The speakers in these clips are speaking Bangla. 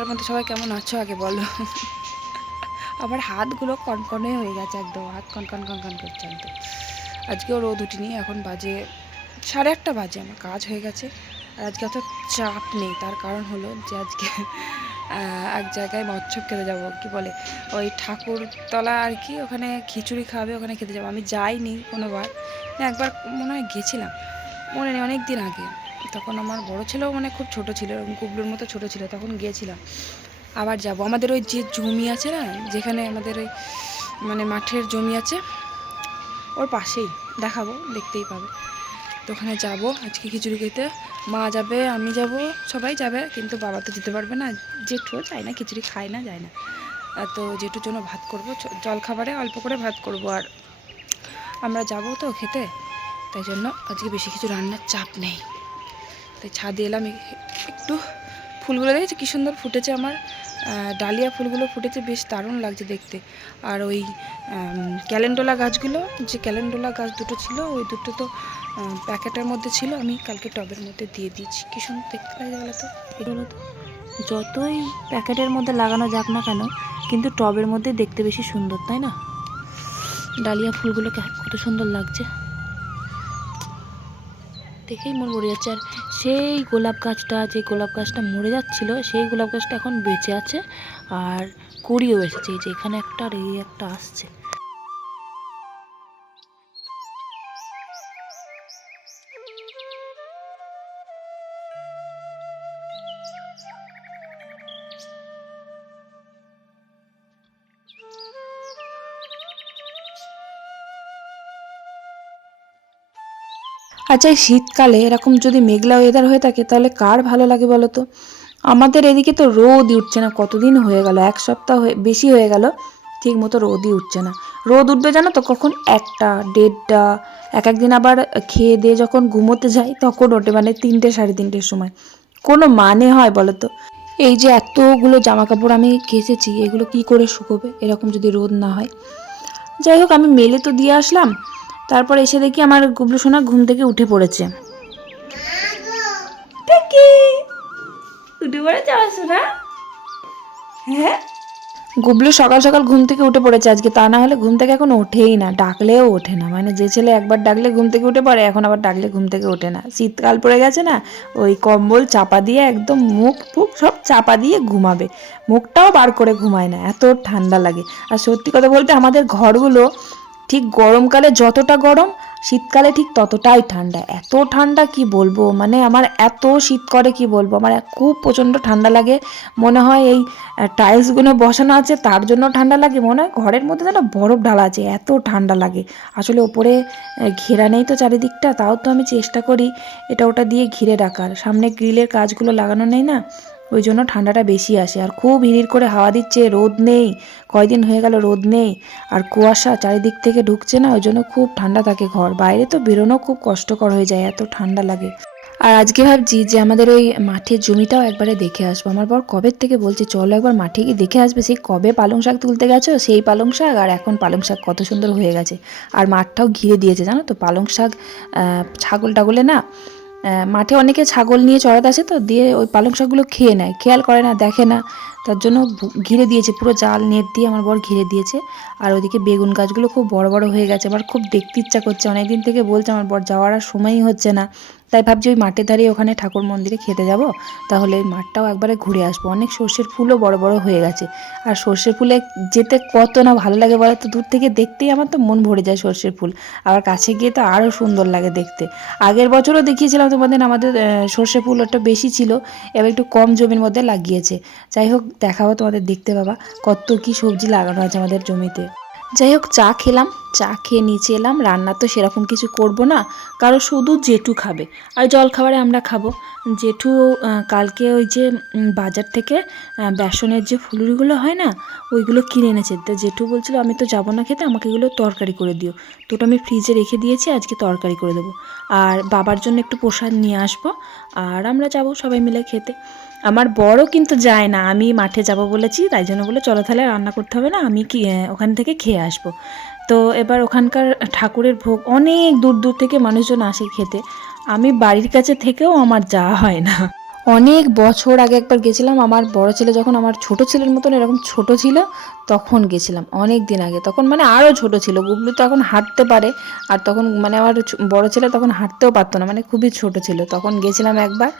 ঠান্ডার মধ্যে সবাই কেমন আছো? আগে বলো। আমার হাতগুলো কনকনে হয়ে গেছে একদম। হাত কনকন কনকন করছে একদম। আজকেও রোদ উঠিনি, এখন বাজে সাড়ে আটটা বাজে, আমার কাজ হয়ে গেছে। আর আজকে অত চাপ নেই, তার কারণ হলো যে আজকে এক জায়গায় মৎস্য খেতে যাব, কি বলে? ওই ঠাকুরতলা আর কি, ওখানে খিচুড়ি খাবে, ওখানে খেতে যাব। আমি যাইনি কোনোবার। একবার মনে হয় গেছিলাম। মনে নেই অনেক দিন আগে। তখন আমার বড় ছেলেও মানে খুব ছোট ছিল, এরকম কুবলুর মতো ছোট ছিল, তখন গিয়েছিলাম। আবার যাব। আমাদের ওই যে জমি আছে না, যেখানে আমাদের ওই মানে মাঠের জমি আছে, ওর পাশেই। দেখাবো, দেখতেই পাবে। তো ওখানে যাব, আজকে খিচুড়ি খেতে। মা যাবে, আমি যাব, সবাই যাবে, কিন্তু বাবা তো যেতে পারবে না। জেঠুও চায় না, খিচুড়ি খায় না, যায় না। তো জেঠুর জন্য ভাত করব জল খাবারে অল্প করে ভাত করব আর। আমরা যাব তো খেতে, তাই জন্য আজকে বেশি কিছু রান্নার চাপ নেই। তাই ছাদে এলাম। একটু ফুলগুলো দেখেছি? কী সুন্দর ফুটেছে আমার। ডালিয়া ফুলগুলো ফুটেছে বেশ দারুণ লাগছে দেখতে। আর ওই ক্যালেন্ডোলা গাছগুলো যে ক্যালেন্ডোলা গাছ দুটো ছিল ওই দুটো তো প্যাকেটের মধ্যে ছিল আমি কালকে টবের মধ্যে দিয়ে দিয়েছি। কী সুন্দর দেখতে লাগে বলো তো? এগুলো তো। যতই প্যাকেটের মধ্যে লাগানো যাক না কেন কিন্তু টবের মধ্যে দেখতে বেশি সুন্দর তাই না? ডালিয়া ফুলগুলো কত সুন্দর লাগছে। দেখেই মন মরে যাচ্ছে। আর সেই গোলাপ গাছটা, যে গোলাপ গাছটা মরে যাচ্ছিল, সেই গোলাপ গাছটা এখন বেঁচে আছে। আর কুড়িও এসেছে যে এখানে একটা আর এই একটা আসছে। আচ্ছা এই শীতকালে এরকম যদি মেঘলা ওয়েদার হয়ে থাকে, তাহলে কার ভালো লাগে বলো তো আমাদের এদিকে তো রোদই উঠছে না, কতদিন হয়ে গেল? এক সপ্তাহ বেশি হয়ে গেল, ঠিক মতো রোদই উঠছে না। রোদ উঠবে জানো তো কখন? একটা, দেড়টা, এক একদিন আবার খেয়ে দিয়ে যখন ঘুমোতে যাই, তখন ওঠে মানে তিনটে সাড়ে তিনটের সময়। কোনো মানে হয় বলো তো এই যে এতগুলো জামা কাপড় আমি কেচেছি, এগুলো কি করে শুকোবে? এরকম যদি রোদ না হয়। যাই হোক, আমি মেলে তো দিয়ে আসলাম। তারপর এসে দেখি আমার গুবলু সোনা ঘুম থেকে উঠে পড়েছে। উঠে পড়েছে আমার সোনা? হ্যাঁ? গুবলু সকাল সকাল ঘুম থেকে উঠে পড়েছে আজকে তা না হলে ঘুম থেকে এখন ওঠেই না ডাকলেও ওঠে না। মানে যে ছেলে একবার ডাকলে ঘুম থেকে উঠে পড়ে এখন আবার ডাকলে ঘুম থেকে ওঠে না। শীতকাল পড়ে গেছে না ওই কম্বল চাপা দিয়ে একদম মুখ ফুক সব চাপা দিয়ে ঘুমাবে। মুখটাও বার করে ঘুমায় না এত ঠান্ডা লাগে। আর সত্যি কথা বলতে আমাদের ঘরগুলো ঠিক গরমকালে যতটা গরম, শীতকালে ঠিক ততটাই ঠান্ডা। এত ঠান্ডা কি বলব? মানে আমার এত শীত করে কি বলব? আমার খুব প্রচণ্ড ঠান্ডা লাগে। মনে হয় এই টাইলসগুলো বসানো আছে, তার জন্য ঠান্ডা লাগে। মনে হয় ঘরের মধ্যে যেন বরফ ঢালা আছে, এত ঠান্ডা লাগে। আসলে ওপরে ঘেরা নেই তো চারিদিকটা, তাও তো আমি চেষ্টা করি এটা ওটা দিয়ে ঘিরে রাখার। সামনে গ্রিলের কাজগুলো লাগানো নেই না? ওই জন্য ঠান্ডাটা বেশি আসে। আর খুব হিড়ির করে হাওয়া দিচ্ছে, রোদ নেই, কয়দিন হয়ে গেল রোদ নেই। আর কুয়াশা চারিদিক থেকে ঢুকছে না, ওই জন্য খুব ঠান্ডা থাকে ঘর। বাইরে তো বেরোনো খুব কষ্টকর হয়ে যায়, এত ঠান্ডা লাগে। আর আজকে ভাবছি যে আমাদের ওই মাঠের জমিটাও একবারে দেখে আসব। আমার বর কবে থেকে বলছে, চলো একবার মাঠে গিয়ে দেখে আসবে সেই কবে পালং শাক তুলতে গেছো? সেই পালং শাক, আর এখন পালং শাক কত সুন্দর হয়ে গেছে। আর মাঠটাও ঘিরে দিয়েছে, জানো তো? পালং শাক ছাগল টাগলে না মাঠে অনেকে ছাগল নিয়ে চড়াতে আসে তো, দিয়ে ওই পালং শাকগুলো খেয়ে নেয়। খেয়াল করে না, দেখে না। তার জন্য ঘিরে দিয়েছে, পুরো জাল, নেট দিয়ে আমার বর ঘিরে দিয়েছে। আর ওইদিকে বেগুন গাছগুলো খুব বড় বড় হয়ে গেছে, আমার খুব দেখতে ইচ্ছা করছে। অনেকদিন থেকে বলছে আমার বর, যাওয়ার আর সময়ই হচ্ছে না। তাই ভাবছি ওই মাঠের ধারে ওখানে ঠাকুর মন্দিরে খেতে যাব। তাহলে ওই মাঠটাও একবারে ঘুরে আসব। অনেক সর্ষের ফুলও বড় বড় হয়ে গেছে। আর সর্ষের ফুলে যেতে কত না ভালো লাগে বলো তো? দূর থেকে দেখতেই আমার তো মন ভরে যায় সর্ষের ফুল। আবার কাছে গিয়ে তো আরও সুন্দর লাগে দেখতে। আগের বছরও দেখিয়েছিলাম তোমাদের আমাদের সর্ষে ফুল ওটা বেশি ছিল। এবার একটু কম জমির মধ্যে লাগিয়েছে। যাই হোক, দেখাবো তোমাদের দেখতে পাবা কত কি সবজি লাগানো আছে আমাদের জমিতে। যাই হোক, চা খেলাম, চা খেয়ে নিচে এলাম। রান্না তো সেরকম কিছু করব না, কারও শুধু জেঠু খাবে। আর জলখাবারে আমরা খাব। জেঠু কালকে ওই যে বাজার থেকে বেসনের যে ফুলুরিগুলো হয় না, ওইগুলো কিনে এনেছে। তা জেঠু বলছিল, আমি তো যাব না খেতে, আমাকে এগুলো তরকারি করে দিও। তো ওটা আমি ফ্রিজে রেখে দিয়েছি, আজকে তরকারি করে দেবো। আর বাবার জন্য একটু প্রসাদ নিয়ে আসব। আর আমরা যাব সবাই মিলে খেতে। আমার বড় কিন্তু যায় না, আমি মাঠে যাব বলেছি, তাই জন্য বলে চলো তাহলে রান্না করতে হবে না, আমি কি ওখান থেকে খেয়ে আসব। তো এবার ওখানকার ঠাকুরের ভোগ অনেক দূর দূর থেকে মানুষজন আসে খেতে, আমি বাড়ির কাছে থেকেও আমার যাওয়া হয় না। অনেক বছর আগে একবার গেছিলাম, আমার বড় ছেলে যখন আমার ছোট ছেলের মতন এরকম ছোট ছিল, তখন গেছিলাম, অনেক দিন আগে, তখন মানে আরও ছোট ছিল গুবলু তো এখন হাঁটতে পারে, আর তখন মানে আমার বড় ছেলে তখন হাঁটতেও পারতো না মানে খুবই ছোট ছিল, তখন গেছিলাম একবার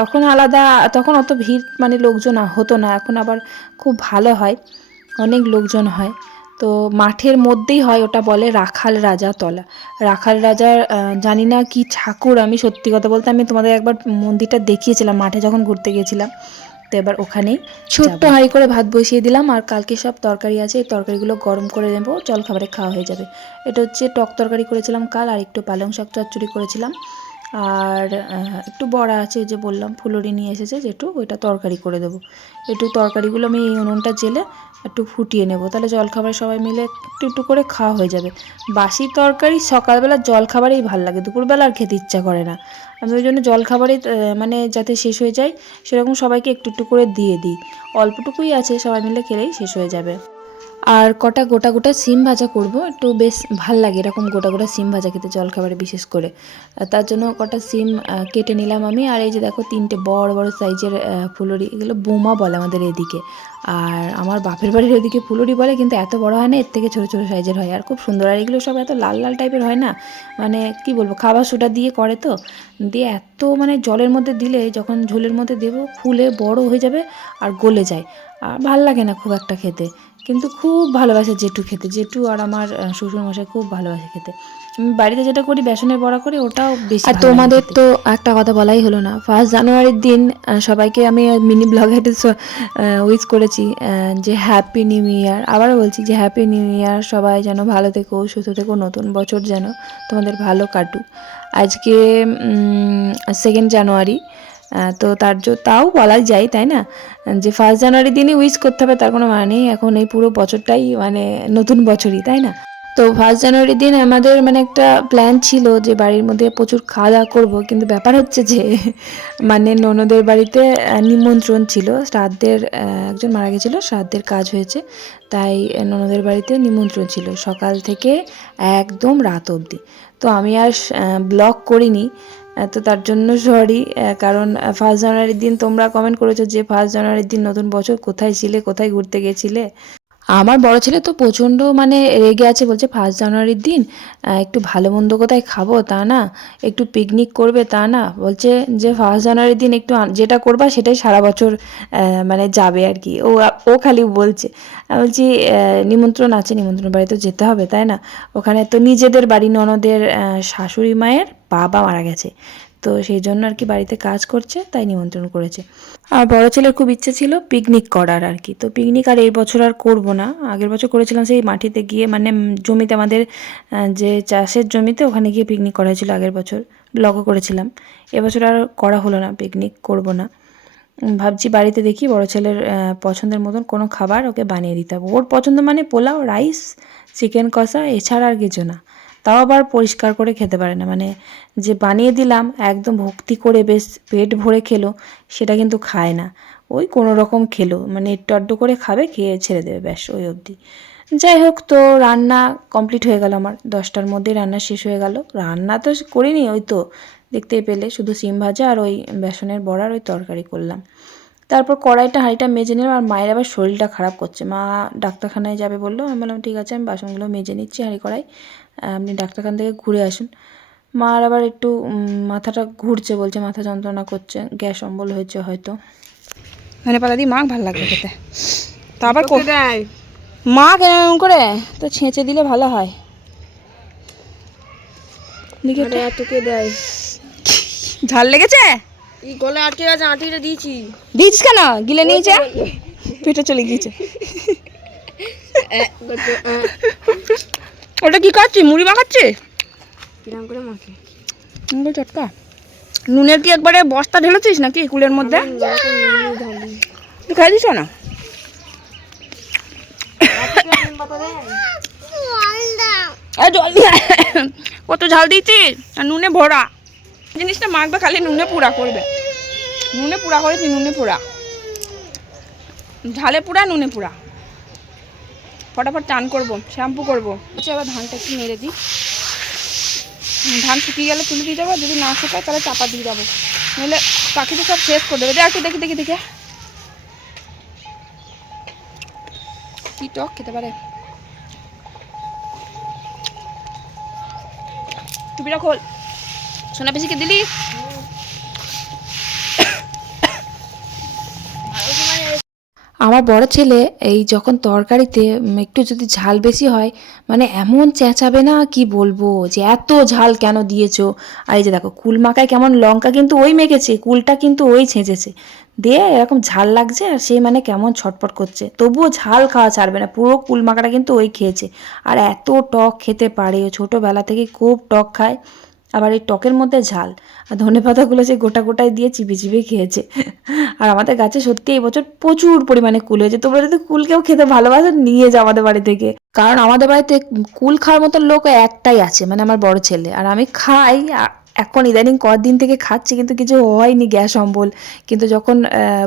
তখন আলাদা তখন অত ভিড় মানে লোকজন হতো না এখন আবার খুব ভালো হয় অনেক লোকজন হয়। তো মাঠের মধ্যেই হয় ওটা বলে রাখাল রাজা তলা। রাখাল রাজার জানি না কি ঠাকুর আমি সত্যি কথা বলতে আমি তোমাদের একবার মন্দিরটা দেখিয়েছিলাম মাঠে যখন ঘুরতে গিয়েছিলাম। তো এবার ওখানেই ছোট্ট হাঁড়ি করে ভাত বসিয়ে দিলাম আর কালকে সব তরকারি আছে এই তরকারিগুলো গরম করে নেব জল খাবারে খাওয়া হয়ে যাবে। এটা হচ্ছে টক তরকারি করেছিলাম কাল আর একটু পালং শাক চচ্চড়ি করেছিলাম। আর একটু বড়া আছে যে বললাম, ফুলুরি নিয়ে এসেছে যেটু, ওইটা তরকারি করে দেবো। একটু তরকারিগুলো আমি এই উনুনটা জেলে একটু ফুটিয়ে নেব। তাহলে জলখাবারে সবাই মিলে একটু একটু করে খাওয়া হয়ে যাবে। বাসি তরকারি সকালবেলা জলখাবারেই ভালো লাগে, দুপুরবেলা আর খেতে ইচ্ছা করে না। আমি ওই জন্য জলখাবারে মানে যাতে শেষ হয়ে যায়, সেরকম সবাইকে একটু একটু করে দিয়ে দিই। অল্পটুকুই আছে, সবাই মিলে খেলেই শেষ হয়ে যাবে। আর কটা গোটা গোটা সিম ভাজা করব, একটু বেশ ভালো লাগে এরকম গোটা গোটা সিম ভাজা খেতে জলখাবারে বিশেষ করে। তার জন্য কটা সিম কেটে নিলাম আমি। আর এই যে দেখো তিনটে বড় বড় সাইজের ফুলুরি, এগুলো বোমা বলে আমাদের এদিকে। আর আমার বাপের বাড়ির ওদিকে ফুলুরি বলে, কিন্তু এত বড় হয় না, এর থেকে ছোটো ছোটো সাইজের হয়। আর খুব সুন্দর, আর এগুলো সব এত লাল লাল টাইপের হয় না। মানে কি বলব, খাবার সোটা দিয়ে করে তো। দিয়ে এত মানে জলের মধ্যে দিলে, যখন ঝোলের মধ্যে দেবো, ফুলে বড় হয়ে যাবে আর গলে যায়। আর ভালো লাগে না খুব একটা খেতে। কিন্তু খুব ভালোবাসে জেঠু খেতে। জেঠু আর আমার শ্বশুরমশাই খুব ভালোবাসে খেতে। আমি বাড়িতে যেটা করি বেসনের বড়া করি ওটাও বেশি আর তোমাদের তো একটা কথা বলাই হলো না। ফার্স্ট জানুয়ারির দিন সবাইকে আমি মিনি ব্লগ ব্লগে উইশ করেছি যে হ্যাপি নিউ ইয়ার আবারও বলছি যে হ্যাপি নিউ ইয়ার সবাই যেন ভালো থেকো সুস্থ থেকো নতুন বছর যেন তোমাদের ভালো কাটুক। আজকে সেকেন্ড জানুয়ারি তো তার জন্য তাও বলা যায়, তাই না? যে ফার্স্ট জানুয়ারি দিনই উইশ করতে হবে, তার কোনো মানে নেই। এখন এই পুরো বছরটাই মানে নতুন বছরই, তাই না? তো ফার্স্ট জানুয়ারির দিন আমাদের মানে একটা প্ল্যান ছিল যে বাড়ির মধ্যে প্রচুর খাওয়া দাওয়া করব, কিন্তু ব্যাপার হচ্ছে যে মানে ননদের বাড়িতে নিমন্ত্রণ ছিল। শ্রাদ্ধের একজন মারা গেছিল, শ্রাদ্ধের কাজ হয়েছে। তাই ননদের বাড়িতে নিমন্ত্রণ ছিল, সকাল থেকে একদম রাত অবধি। তো আমি আর ব্লগ করিনি। তো তার জন্য সরি কারণ ফার্স্ট জানুয়ারির দিন তোমরা কমেন্ট করেছ যে ফার্স্ট জানুয়ারির দিন নতুন বছর কোথায় ছিলে, কোথায় ঘুরতে গেছিলে? আমার বড় ছেলে তো প্রচণ্ড মানে রেগে আছে, বলছে ফার্স্ট জানুয়ারির দিন একটু ভালো মন্দ কোথায় খাব, তা না, একটু পিকনিক করবে, তা না, বলছে যে ফার্স্ট জানুয়ারির দিন একটু যেটা করবা সেটাই সারা বছর মানে যাবে আর কি, ও ও খালি বলছে বলছি নিমন্ত্রণ আছে, নিমন্ত্রণ বাড়িতে যেতে হবে, তাই না, ওখানে তো নিজেদের বাড়ি ননদের শাশুড়ি মায়ের বাবা মারা গেছে। তো সেই জন্য আর কি বাড়িতে কাজ করছে, তাই নিমন্ত্রণ করেছে। আর বড় ছেলের খুব ইচ্ছে ছিল পিকনিক করার আর কি। তো পিকনিক আর এই বছর আর করব না। আগের বছর করেছিলাম সেই মাটিতে গিয়ে মানে জমিতে আমাদের যে চাষের জমিতে ওখানে গিয়ে পিকনিক করা হয়েছিল আগের বছর। ব্লগও করেছিলাম। এবছর আর করা হলো না পিকনিক করব না। ভাবছি বাড়িতে দেখি বড় ছেলের পছন্দের মতন কোনো খাবার ওকে বানিয়ে দিতে হবে ওর পছন্দ মানে পোলাও রাইস চিকেন কষা, এছাড়া আর কিছু না। তাও আবার পরিষ্কার করে খেতে পারে না। মানে যে বানিয়ে দিলাম, একদম ভক্তি করে বেশ পেট ভরে খেলো, সেটা কিন্তু খায় না। ওই কোনো রকম খেলো মানে একটু আড্ডু করে খাবে, খেয়ে ছেড়ে দেবে, ব্যাস, ওই অবধি। যাই হোক, তো রান্না কমপ্লিট হয়ে গেল আমার। দশটার মধ্যে রান্না শেষ হয়ে গেল। রান্না তো করিনি, ওই তো দেখতেই পেলে, শুধু সিম ভাজা আর ওই বেসনের বড়ার ওই তরকারি করলাম। তারপর কড়াইটা হাঁড়িটা মেজে নিলাম আর মায়ের আবার শরীরটা খারাপ করছে। মা ডাক্তারখানায় যাবে বলল আমি বললাম ঠিক আছে আমি বাসনগুলো মেজে নিচ্ছি হাঁড়ি কড়াই আপনি ডাক্তারখানা থেকে ঘুরে আসুন। মার আবার একটু মাথাটা ঘুরছে বলছে মাথা যন্ত্রণা করছে গ্যাস অম্বল হয়েছে হয়তো। ধনে পাতা দিয়ে মাখ ভালো লাগবে খেতে। তো আবার তোকে দেয়। মাখ এরকম করে? তো ছেঁচে দিলে ভালো হয়। মানে তোকে দেয়। ঝাল লেগেছে? এই গলে আটকে গেছে আঁটিটা দিয়েছি। দিয়েছিস কেন? গিলে নিয়েছে? পেটে চলে গিয়েছে। ওটা কি খাচ্ছি? মুড়ি মাখাচ্ছি? কিরাম করে মাখে? মুড়ি চটকা। নুনের কি একবারে বস্তা ঢেলেছিস নাকি কুলের মধ্যে? তুই খাই দিস না এই জল কত ঝাল দিয়েছিস? আর নুনে ভরা। জিনিসটা মাখবে খালি নুনে পোড়া করবে। নুনে পুরা করেছি নুনে পোড়া? ঝালে পোড়া নুনে পোড়া। ফটাফট চান করব শ্যাম্পু করব। আচ্ছা এবার ধানটা একটু মেরে দিই। ধান শুকিয়ে গেলে তুলে দিয়ে যাব যদি না শুকায় তাহলে চাপা দিয়ে যাব। নইলে পাখিতে সব শেষ করে দেবে। দেখ একটু দেখি দেখি দেখে। কি টক খেতে পারে? টুপিটা খোল। সোনা পিসিকে দিলি? আমার বড় ছেলে এই যখন তরকারিতে একটু যদি ঝাল বেশি হয় মানে এমন চেঁচাবে না, কি বলব, যে এত ঝাল কেন দিয়েছ? আর এই যে দেখো, কুল মাখায় কেমন লঙ্কা কিন্তু ওই মেখেছে, কুলটা কিন্তু ওই ছেঁচেছে। দিয়ে এরকম ঝাল লাগছে, আর সেই মানে কেমন ছটপট করছে। তবুও ঝাল খাওয়া ছাড়বে না, পুরো কুল মাখাটা কিন্তু ওই খেয়েছে। আর এত টক খেতে পারে ছোটোবেলা থেকে খুব টক খায়। আবার এই টকের মধ্যে ঝাল। আর ধনে পাতাগুলো সে গোটা গোটায় দিয়ে চিপে চিপে খেয়েছে। আর আমাদের গাছে সত্যি এই বছর প্রচুর পরিমাণে কুল হয়েছে। তোমরা যদি কুলকেও খেতে ভালোবাসো, নিয়ে যাও আমাদের বাড়ি থেকে। কারণ আমাদের বাড়িতে কুল খাওয়ার মতো লোক একটাই আছে মানে আমার বড় ছেলে। আর আমি খাই এখন ইদানিং কদিন থেকে খাচ্ছি, কিন্তু কিছু হয়নি গ্যাস অম্বল। কিন্তু যখন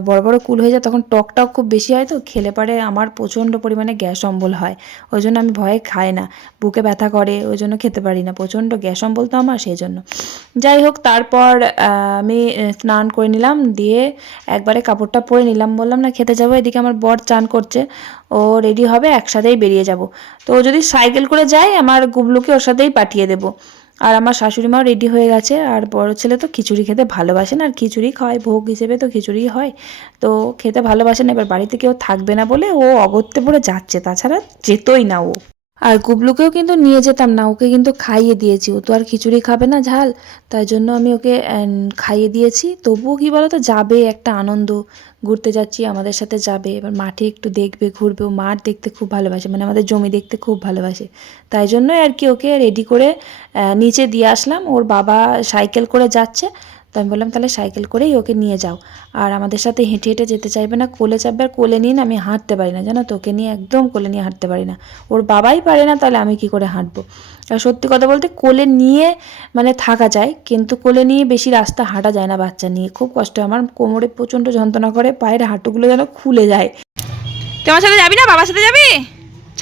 বড় বড় কুল হয়ে যায়, তখন টক টক খুব বেশি হয় তো, খেলে পারে আমার প্রচণ্ড পরিমাণে গ্যাস অম্বল হয়। ওই জন্য আমি ভয়ে খাই না, বুকে ব্যথা করে, ওই জন্য খেতে পারি না। প্রচণ্ড গ্যাস অম্বল তো আমার, সেই জন্য। যাই হোক, তারপর আমি স্নান করে নিলাম, দিয়ে একবারে কাপড়টা পরে নিলাম। বললাম, না, খেতে যাব, এদিকে আমার বর চান করছে। ও রেডি হবে, একসাথেই বেরিয়ে যাব। তো যদি সাইকেল করে যায়, আমার গুবলুকে ওর সাথেই পাঠিয়ে দেবো। আর আমার শাশুড়ি মাও রেডি হয়ে গেছে। আর বড় ছেলে তো খিচুড়ি খেতে ভালোবাসেন আর খিচুড়ি খাওয়ায় ভোগ হিসেবে তো খিচুড়ি হয়। তো খেতে ভালোবাসেন এবার বাড়িতে কেউ থাকবে না বলে ও অগত্যে পড়ে যাচ্ছে। তাছাড়া যেতই না ও। আর গুবলুকেও কিন্তু নিয়ে যেতাম না, ওকে কিন্তু খাইয়ে দিয়েছি। ও তো আর খিচুড়ি খাবে না ঝাল, তাই জন্য আমি ওকে খাইয়ে দিয়েছি। তবুও কি বলো তো যাবে একটা আনন্দ। ঘুরতে যাচ্ছি, আমাদের সাথে যাবে। এবার মাঠে একটু দেখবে, ঘুরবে। ও মাঠ দেখতে খুব ভালোবাসে মানে আমাদের জমি দেখতে খুব ভালোবাসে। তাই জন্যই আর কি ওকে রেডি করে নিচে দিয়ে আসলাম। ওর বাবা সাইকেল করে যাচ্ছে। আমি বললাম, তাহলে সাইকেল করেই ওকে নিয়ে যাও। আর আমাদের সাথে হেঁটে হেঁটে যেতে চাইবে না, কোলে চাপবে আর কোলে নিয়ে না আমি হাঁটতে পারি না। জানো তো, ওকে নিয়ে একদম কোলে নিয়ে হাঁটতে পারি না। ওর বাবাই পারে না, তাহলে আমি কি করে হাঁটবো? আর সত্যি কথা বলতে কোলে নিয়ে মানে থাকা যায়, কিন্তু কোলে নিয়ে বেশি রাস্তা হাঁটা যায় না বাচ্চা নিয়ে। খুব কষ্ট, আমার কোমরে প্রচণ্ড যন্ত্রণা করে, পায়ের হাঁটুগুলো যেন খুলে যায়। তুই আমার সাথে যাবি না? বাবার সাথে যাবি?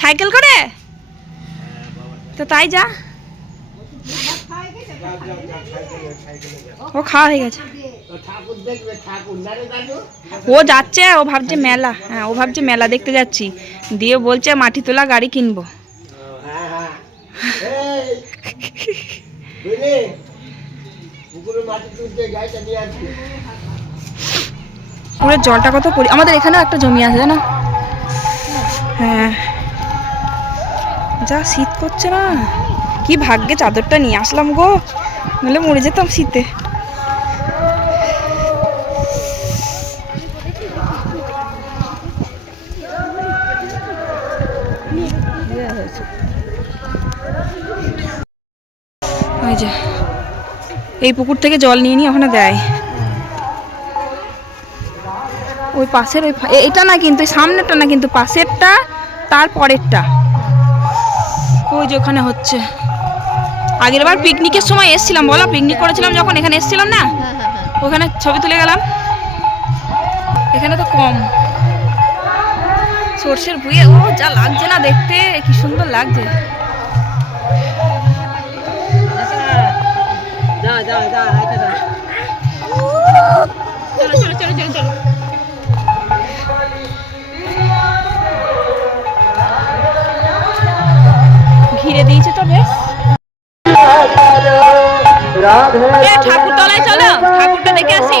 সাইকেল করে? তো তাই যা। ও খাওয়া হয়ে গেছে। ও যাচ্ছে, ও ভাবছে মেলা। হ্যাঁ ও ভাবছে মেলা দেখতে যাচ্ছি। দিয়ে বলছে, মাটি তোলা গাড়ি কিনবো। পুরো জলটা কত পরি আমাদের এখানেও একটা জমি আছে না হ্যাঁ। যা শীত করছে না। কি ভাগ্যে চাদরটা নিয়ে আসলাম গো? নাহলে মরে যেতাম শীতে। ওই যে, এই পুকুর থেকে জল নিয়ে নিয়ে ওখানে দেয়। ওই পাশের ওই এটা না কিন্তু সামনেরটা না কিন্তু, পাশেরটা তার পরেরটা ওই যে ওখানে হচ্ছে? আগের বার পিকনিকের সময় এসছিলাম বলো? পিকনিক করেছিলাম যখন এখানে এসছিলাম না? ওখানে ছবি তুলে গেলাম। এখানে তো কম। সর্ষের ভুঁয়ে ও যা লাগছে না দেখতে কি সুন্দর লাগছে। চলো চলো চলো চলো। আসি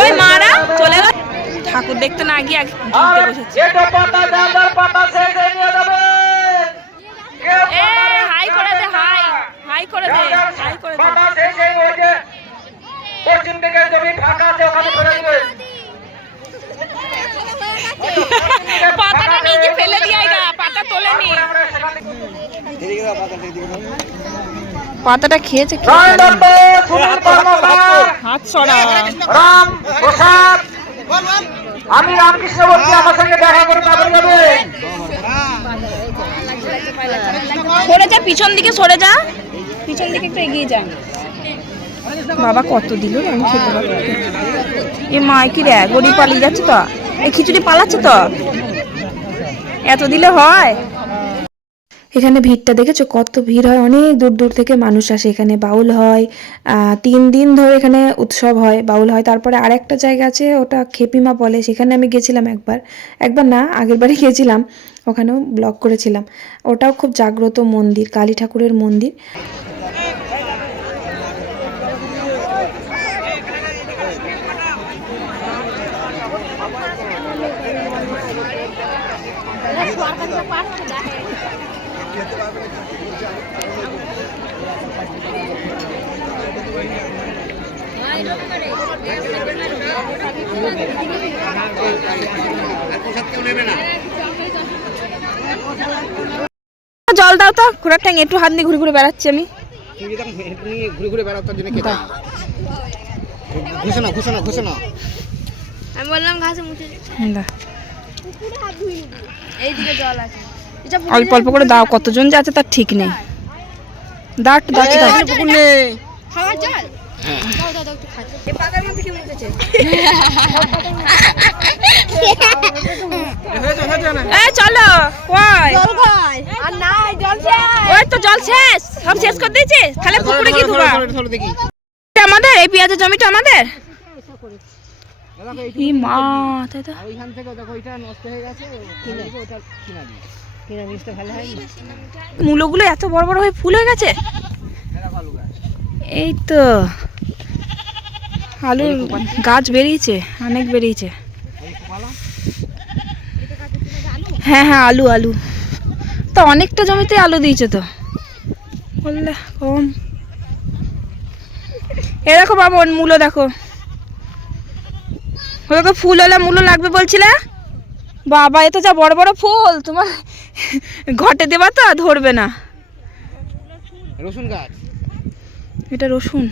ওই মারা চলে গেল ঠাকুর দেখতে না গিয়ে ঘুরতে বসেছে। হাই করে দে হাই। হাই করে দে হাই করে দে। পশ্চিম দিকে জমি আছে ওখানে দিবে। পাতাটা নিজে ফেলে দিয়ে গা পাতা তোলে নি। পাতাটা খেয়েছে হাত সরা। রাম প্রসাদ। আমি রামকৃষ্ণ বলছি আমার সঙ্গে দেখা করে তারপরে যাবেন সরে যা পিছন দিকে সরে যা। পিছন দিকে একটু এগিয়ে যা। বাবা কত দিল আমি খেতে পারব এ মা কি রে গড়ি পালিয়ে যাচ্ছে তো? এই খিচুড়ি পালাচ্ছে তো? এত দিলে হয়? এখানে ভিড়টা দেখেছ? কত ভিড় হয়। অনেক দূর দূর থেকে মানুষ আসে। এখানে বাউল হয়। তিন দিন ধরে এখানে উৎসব হয়, বাউল হয়। তারপরে আরেকটা জায়গা আছে, ওটা খেপিমা বলে। সেখানে আমি গেছিলাম একবার। একবার না, আগের বারে গেছিলাম। ওখানেও ব্লগ করেছিলাম। ওটাও খুব জাগ্রত মন্দির, কালী ঠাকুরের মন্দির। জল দাও তো ঘোড়ার ঠ্যাং একটু হাত দিয়ে ঘুরে ঘুরে বেড়াচ্ছি আমি ঘুরে ঘুরে বেড়াও তার জন্য ঘুষো না ঘুষো না ঘুষো না আমি বললাম ঘাসে মুছে এইদিকে জল আছে অল্প অল্প করে দাও কতজন যে আছে তার ঠিক নেই পুকুর খাওয়ার জল দাও দাও দাও একটু খাচ্ছি এই পাকার মধ্যে কি মুখেছে এই চলো কই? জল খাই। আর নাই জল চাই ওই তো জল শেষ সব শেষ করে দিয়েছিস? তাহলে পুকুরে কি ধোবা? ধরো দেখি। আমাদের এই পেঁয়াজের জমিটা আমাদের? এই মা তাই তো। ওইখান থেকে দেখো ওইটা নষ্ট হয়ে গেছে কিনে। ওটা কিনা দিই কিনা জিনিসটা ভালো হয় মূলগুলো এত বড় বড় হয়ে ফুল হয়ে গেছে? এই তো আলুর গাছ বেরিয়েছে, অনেক বেরিয়েছে। হ্যাঁ হ্যাঁ আলু আলু। তো অনেকটা জমিতে আলু দিয়েছে তো। বললে, কম। এ দেখো বাবা মূলো দেখো। ও দেখো ফুল হলে মূলো লাগবে বলছিলে? বাবা, এ তো যা বড় বড় ফুল। তোমার ঘটে দেবা তো ধরবে না। রসুন গাছ। এটা রসুন।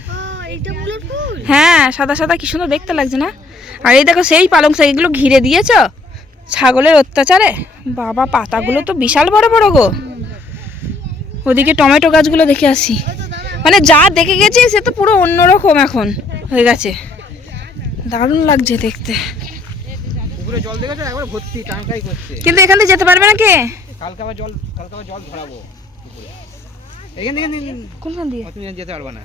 এইটা মুলোর ফুল? হ্যাঁ সাদা সাদা কি সুন্দর দেখতে লাগছে না? আর এই দেখো সেই পালং শাক এগুলো ঘিরে দিয়েছ? ছাগলের অত্যাচারে? বাবা পাতাগুলো তো বিশাল বড় বড় গো। ওদিকে টমেটো গাছগুলো দেখে আসি। মানে যা দেখে গেছি সে তো পুরো অন্যরকম এখন হয়ে গেছে। দারুণ লাগছে দেখতে। কিন্তু এখান থেকে যেতে পারবে না কে? কালকে আবার জল কালকে আবার জল ধরাবো। এখান থেকে কোনখান দিয়ে? তুমি যেতে পারবে না।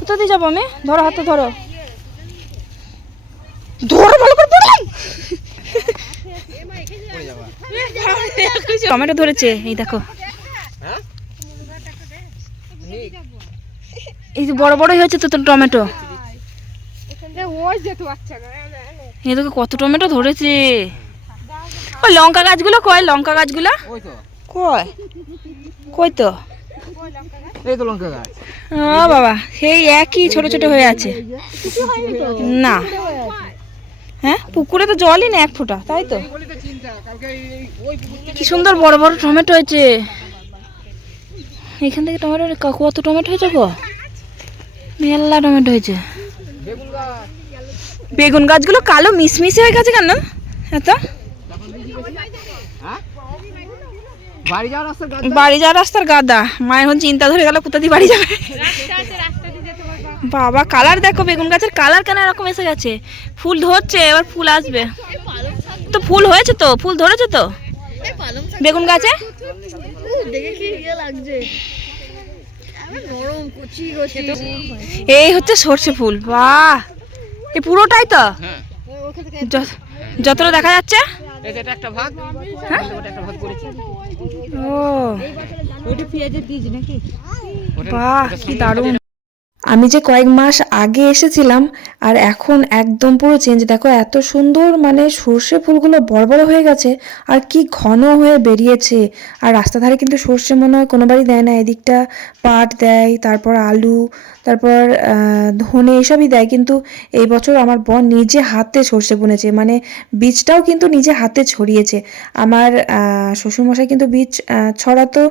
কোথা দিয়ে যাব আমি? ধরো হাতে ধরো। ধরো ভালো করে ধরলাম টমেটো ধরেছে এই দেখো। এই যে বড় বড়ই হয়েছে তো তোর টমেটো। এই দেখো কত টমেটো ধরেছে। ওই লঙ্কা গাছগুলো কয়? লঙ্কা গাছগুলো? ওই তো। কয় কই তো? এই তো লঙ্কা গাছ। ও বাবা সেই একই ছোট ছোট হয়ে আছে। না। হ্যাঁ পুকুরে তো জলই না এক ফোঁটা তাই তো? কি সুন্দর বড় বড় টমেটো হয়েছে। এখান থেকে টমেটো কত টমেটো হয়েছে গো? মেলা টমেটো হয়েছে। বেগুন গাছগুলো কালো মিশমিশে হয়ে গেছে কেন? এত হ্যাঁ বাড়ি যাওয়ার রাস্তার গাদা? মায়ের এখন চিন্তা ধরে গেল কোথা দিয়ে বাড়ি যাবে? বাবা কালার দেখো বেগুন গাছের কালার কেন এরকম এসে গেছে? ফুল ধরছে এবার ফুল আসবে। তো ফুল হয়েছে তো? ফুল ধরেছে তো? বেগুন গাছে? দেখে কি লাগছে আমার নরম কুচি কুচি এই হচ্ছে সর্ষে ফুল বাহ। এই পুরোটাই তো? হ্যাঁ। যতটা দেখা যাচ্ছে? এটা একটা ভাগ হ্যাঁ? ওটা একটা ভাগ করেছি। ও। ওটা বাহ কি দারুণ। আমি যে কয়েক মাস আগে এসেছিলাম আর এখন একদম পুরো চেঞ্জ দেখো এত সুন্দর মানে সর্ষে ফুলগুলো বড় বড় হয়ে গেছে আর কি ঘন হয়ে বেরিয়েছে। আর রাস্তা ধারে কিন্তু সর্ষে মনে হয় কোনো বাড়ি দেয় না এদিকটা পাট দেয় তারপর আলু তারপর ধনে এসবই দেয়। কিন্তু এই বছর আমার বোন নিজে হাতে সর্ষে বুনেছে। মানে বীজটাও কিন্তু নিজে হাতে ছড়িয়েছে। আমার শ্বশুরমশাই কিন্তু বীজ ছড়াতো,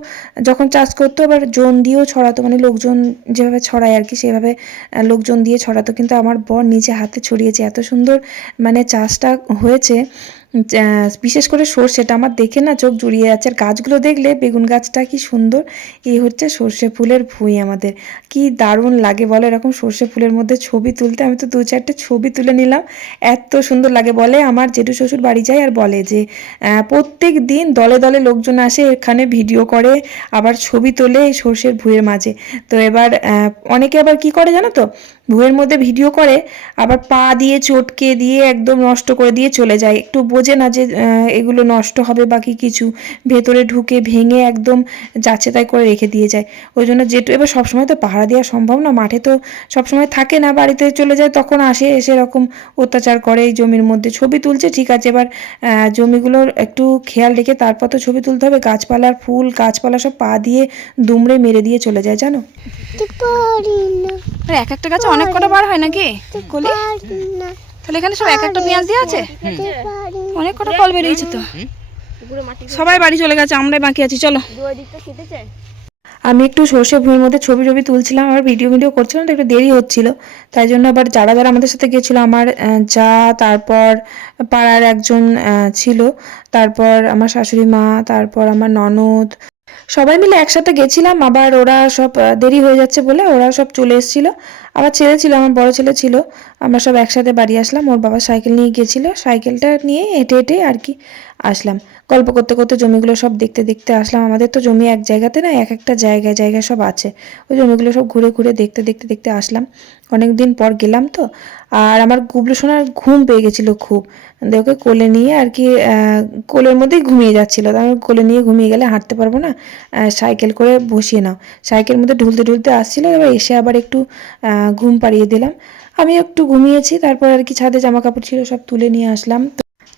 যখন চাষ করতো, আবার জন দিয়েও ছড়াতো। মানে লোকজন যেভাবে ছড়ায় আর কি, সেভাবে লোকজন দিয়ে ছড়াতো। কিন্তু আমার বোন নিজে হাতে ছড়িয়েছে। এত সুন্দর মানে চাষটা হয়েছে। বিশেষ করে সর্ষেটা আমার দেখে না চোখ জুড়িয়ে যাচ্ছে। আর গাছগুলো দেখলে বেগুন গাছটা কি সুন্দর, এই হচ্ছে সর্ষে ফুলের ভুঁই আমাদের। কি দারুণ লাগে বলে, এরকম সর্ষে ফুলের মধ্যে ছবি তুলতে। আমি তো দু চারটে ছবি তুলে নিলাম, এত সুন্দর লাগে বলে। আমার জেঠু শ্বশুর বাড়ি যায় আর বলে যে প্রত্যেক দিন দলে দলে লোকজন আসে, এখানে ভিডিও করে, আবার ছবি তোলে এই সর্ষের ভুঁয়ের মাঝে। তো এবার অনেকে আবার কি করে জানো তো? ভুঁয়ের মধ্যে ভিডিও করে, আবার পা দিয়ে, চটকে দিয়ে একদম নষ্ট করে দিয়ে চলে যায়। একটু বোঝে না যে এগুলো নষ্ট হবে বাকি কিছু। ভেতরে ঢুকে ভেঙে একদম যাচ্ছে তাই করে রেখে দিয়ে যায়। ওই জন্য যেটু এবার সবসময় তো পাহারা দেওয়া সম্ভব না। মাঠে তো সবসময় থাকে না বাড়িতে চলে যায় তখন আসে এসে এরকম অত্যাচার করে এই জমির মধ্যে। ছবি তুলছে ঠিক আছে এবার জমিগুলোর একটু খেয়াল রেখে তারপর তো ছবি তুলতে হবে। গাছপালার ফুল গাছপালা সব পা দিয়ে দুমড়ে মেরে দিয়ে চলে যায় জানো? আর এক একটা গাছে অনেক কটা বার হয় নাকি? তাহলে এখানে সব এক একটা পেঁয়াজ দিয়ে আছে অনেক কটা ফল বেরিয়েছে তো। সবাই বাড়ি চলে গেছে আমরাই বাকি আছি চলো। আমি একটু সর্ষে ভুঁইয়ের মধ্যে ছবি টবি তুলছিলাম আর ভিডিও ভিডিও করছিলাম তো একটু দেরি হচ্ছিল। তাই জন্য আবার যারা যারা আমাদের সাথে গিয়েছিল আমার যা তারপর পাড়ার একজন ছিল তারপর আমার শাশুড়ি মা তারপর আমার ননদ সবাই মিলে একসাথে গেছিলাম আবার ওরা সব দেরি হয়ে যাচ্ছে বলে ওরা সব চলে এসেছিল। আবার ছেলে ছিল, আমার বড় ছেলে ছিল। আমরা সব একসাথে বাড়ি আসলাম, ওর বাবা সাইকেল নিয়ে গিয়েছিল। সাইকেলটা নিয়ে হেঁটে হেঁটে আর কি আসলাম। গল্প করতে করতে জমিগুলো সব দেখতে দেখতে আসলাম। আমাদের তো জমি এক জায়গাতে না, এক একটা জায়গায় জায়গায় সব আছে। ওই জমিগুলো সব ঘুরে ঘুরে দেখতে দেখতে দেখতে আসলাম। অনেক দিন পর গেলাম তো। আর আমার গুবলু সোনার ঘুম পেয়ে গেছিল খুব। ওকে কোলে নিয়ে আর কি কোলের মধ্যেই ঘুমিয়ে যাচ্ছিল। তো আমি কোলে নিয়ে ঘুমিয়ে গেলে হাঁটতে পারব না সাইকেল করে বসিয়ে নাও। সাইকেল মধ্যে ঢুলতে ঢুলতে আসছিল, এবার এসে আবার একটু ঘুম পাড়িয়ে দিলাম। আমি একটু ঘুমিয়েছি, তারপর আর কি ছাদে জামা কাপড় ছিল, সব তুলে নিয়ে আসলাম।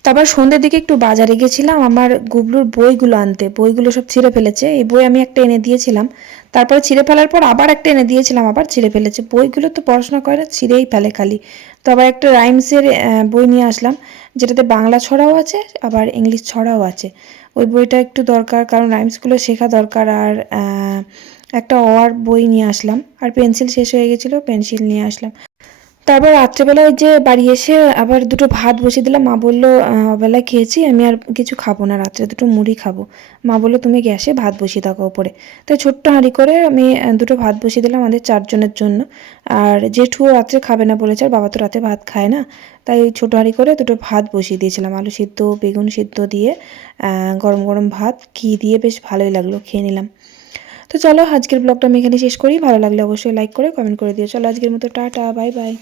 তারপর সন্ধ্যের দিকে একটু বাজারে গেছিলাম, আমার গুবলুর বইগুলো আনতে। বইগুলো সব ছিঁড়ে ফেলেছে। এই বই আমি একটা এনে দিয়েছিলাম। তারপরে ছিঁড়ে ফেলার পর আবার একটা এনে দিয়েছিলাম, আবার ছিঁড়ে ফেলেছে। বইগুলো তো পড়াশোনা করে ছিঁড়েই ফেলে খালি। তো আবার একটা রাইমসের বই নিয়ে আসলাম, যেটাতে বাংলা ছড়াও আছে, আবার ইংলিশ ছড়াও আছে। ওই বইটা একটু দরকার, কারণ রাইমসগুলো শেখা দরকার আর একটা অর বই নিয়ে আসলাম। আর পেন্সিল শেষ হয়ে গেছিল, পেন্সিল নিয়ে আসলাম। তারপর রাত্রেবেলায় যে বাড়ি এসে আবার দুটো ভাত বসিয়ে দিলাম। মা বলল বেলায় খেয়েছি, আমি আর কিছু খাব না, রাত্রে দুটো মুড়ি খাব। মা বলল, তুমি গ্যাসে ভাত বসিয়ে থাকো ওপরে। তাই ছোট্ট হাঁড়ি করে আমি দুটো ভাত বসিয়ে দিলাম আমাদের চারজনের জন্য। আর জেঠুও রাত্রে খাবে না বলেছে, আর বাবা তো রাতে ভাত খায় না। তাই ছোটো হাঁড়ি করে দুটো ভাত বসিয়ে দিয়েছিলাম, আলু সিদ্ধ, বেগুন সিদ্ধ দিয়ে গরম গরম ভাত, ঘি দিয়ে বেশ ভালোই লাগল, খেয়ে নিলাম। তো চলো, আজকের ব্লগটা আমি এখানে শেষ করি। ভালো লাগলে অবশ্যই লাইক করে কমেন্ট করে দিও। চলো, আজকের মতো টাটা বাই বাই